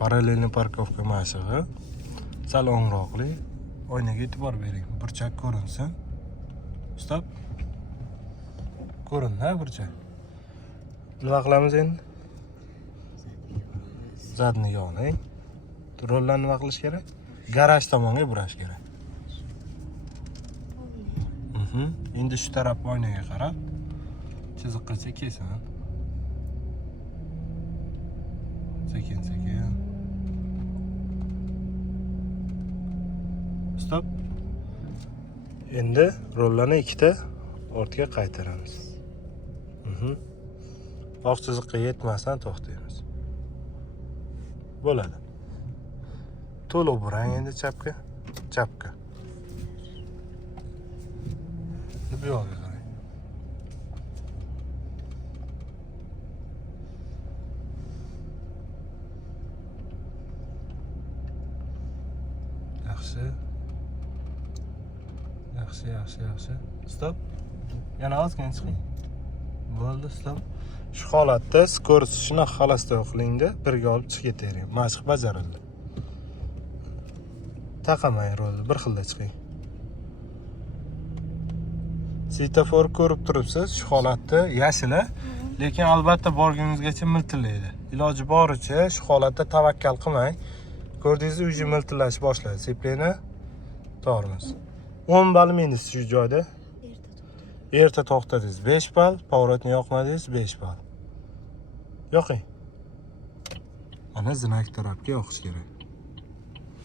Parallelniy parkovka mashig'i. Sal o'ngroqli. Oynaga e'tibor bering. Burchak ko'rinsin. Stop. Ko'rindi, burchak. Nima qilamiz endi? Zadni yoning. Rollarni nima qilish kerak? Garaj tomonga burash kerak. Endi shu taraf oynaga qarab, chiziqgacha kesin. Sekin. Stop. Endi rollarni ikkita ortga qaytaramiz. Oq chiziqqa yetmasdan to'xtaymiz. Bo'ladi. To'liq burang endi chapga. Bu yoqqa qarang. Yaxshi. Stop. Yana ozgina chiqing. Bo'ldi, stop. Shu holatda skorost shuni xolosda qilingda, birga olib chiqib ketavering. Mashq bajarildi. Taqamang rolni, bir xilda chiqing. Svetofor ko'rib turibsiz, shu holatda yashil, lekin albatta borguningizgacha miltillaydi. Iloji boricha shu holatda tavakkal qilmang. Ko'rdingiz, uji miltillash boshladi. Sepleni tormiz. 10 ball minus shu joyda. Erta to'xtadingiz 5 ball, pоворotni yoqmadingiz 5 ball. Yoqing. Ana zinak tarafga yoqish kerak.